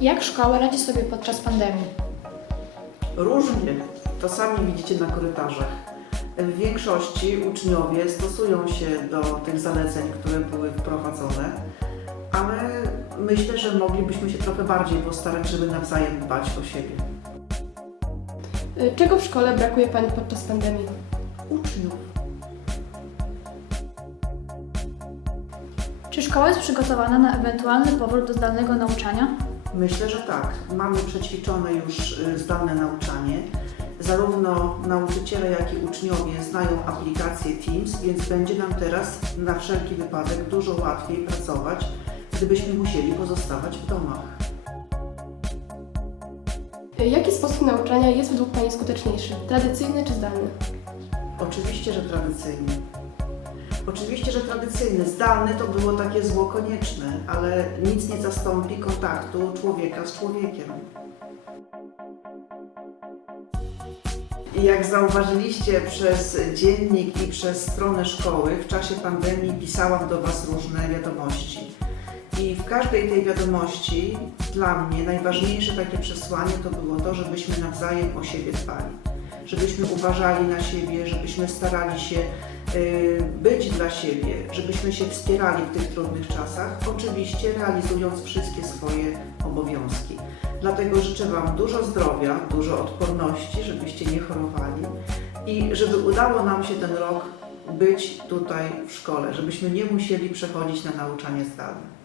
Jak szkoła radzi sobie podczas pandemii? Różnie. To sami widzicie na korytarzach. W większości uczniowie stosują się do tych zaleceń, które były wprowadzone, ale myślę, że moglibyśmy się trochę bardziej postarać, żeby nawzajem dbać o siebie. Y, Czego w szkole brakuje Pani podczas pandemii? Uczniów. Czy szkoła jest przygotowana na ewentualny powrót do zdalnego nauczania? Myślę, że tak. Mamy przećwiczone już y, zdalne nauczanie. Zarówno nauczyciele, jak i uczniowie znają aplikację Teams, więc będzie nam teraz na wszelki wypadek dużo łatwiej pracować, gdybyśmy musieli pozostawać w domach. Y, Jaki sposób nauczania jest według Pani skuteczniejszy? Tradycyjny czy zdalny? Oczywiście, że tradycyjny. Oczywiście, że tradycyjny. Zdalny to było takie zło konieczne, ale nic nie zastąpi kontaktu człowieka z człowiekiem. Jak zauważyliście przez dziennik i przez stronę szkoły, w czasie pandemii pisałam do Was różne wiadomości. I w każdej tej wiadomości dla mnie najważniejsze takie przesłanie to było to, żebyśmy nawzajem o siebie dbali. Żebyśmy uważali na siebie, żebyśmy starali się y, być dla siebie, żebyśmy się wspierali w tych trudnych czasach, oczywiście realizując wszystkie swoje obowiązki. Dlatego życzę Wam dużo zdrowia, dużo odporności, żebyście nie chorowali i żeby udało nam się ten rok być tutaj w szkole, żebyśmy nie musieli przechodzić na nauczanie zdalne.